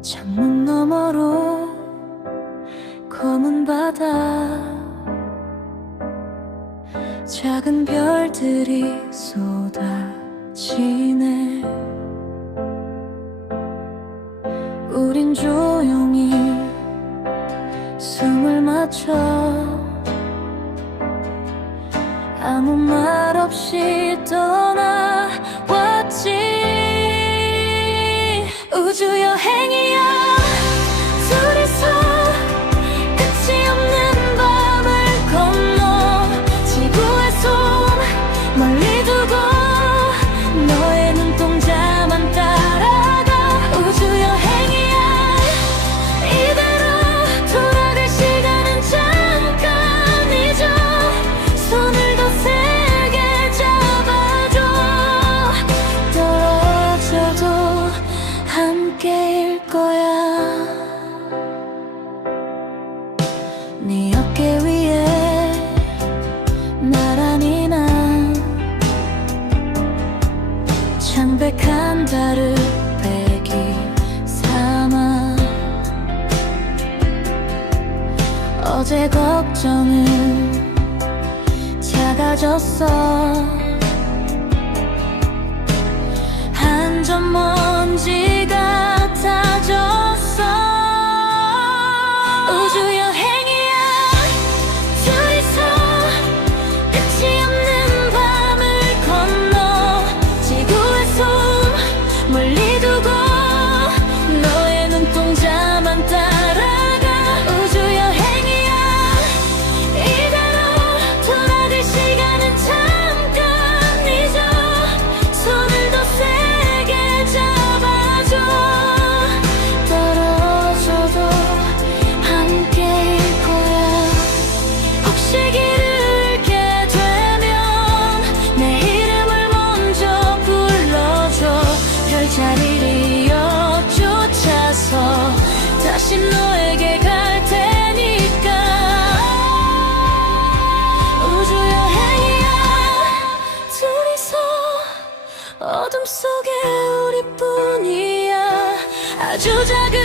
창문 너머로 검은 바다. 작은 별들이 쏟아지네. 우린 조용히 숨을 맞춰 아무 말 없이 네 어깨 위에 나란히 난 창백한 달을 빼기 삼아 어제 걱정은 작아졌어 한 점 멀. 뭐 다시 에게 갈 테니까. 우주 여행이야. 둘이서 어둠 속에 우리뿐이야. 아주 작은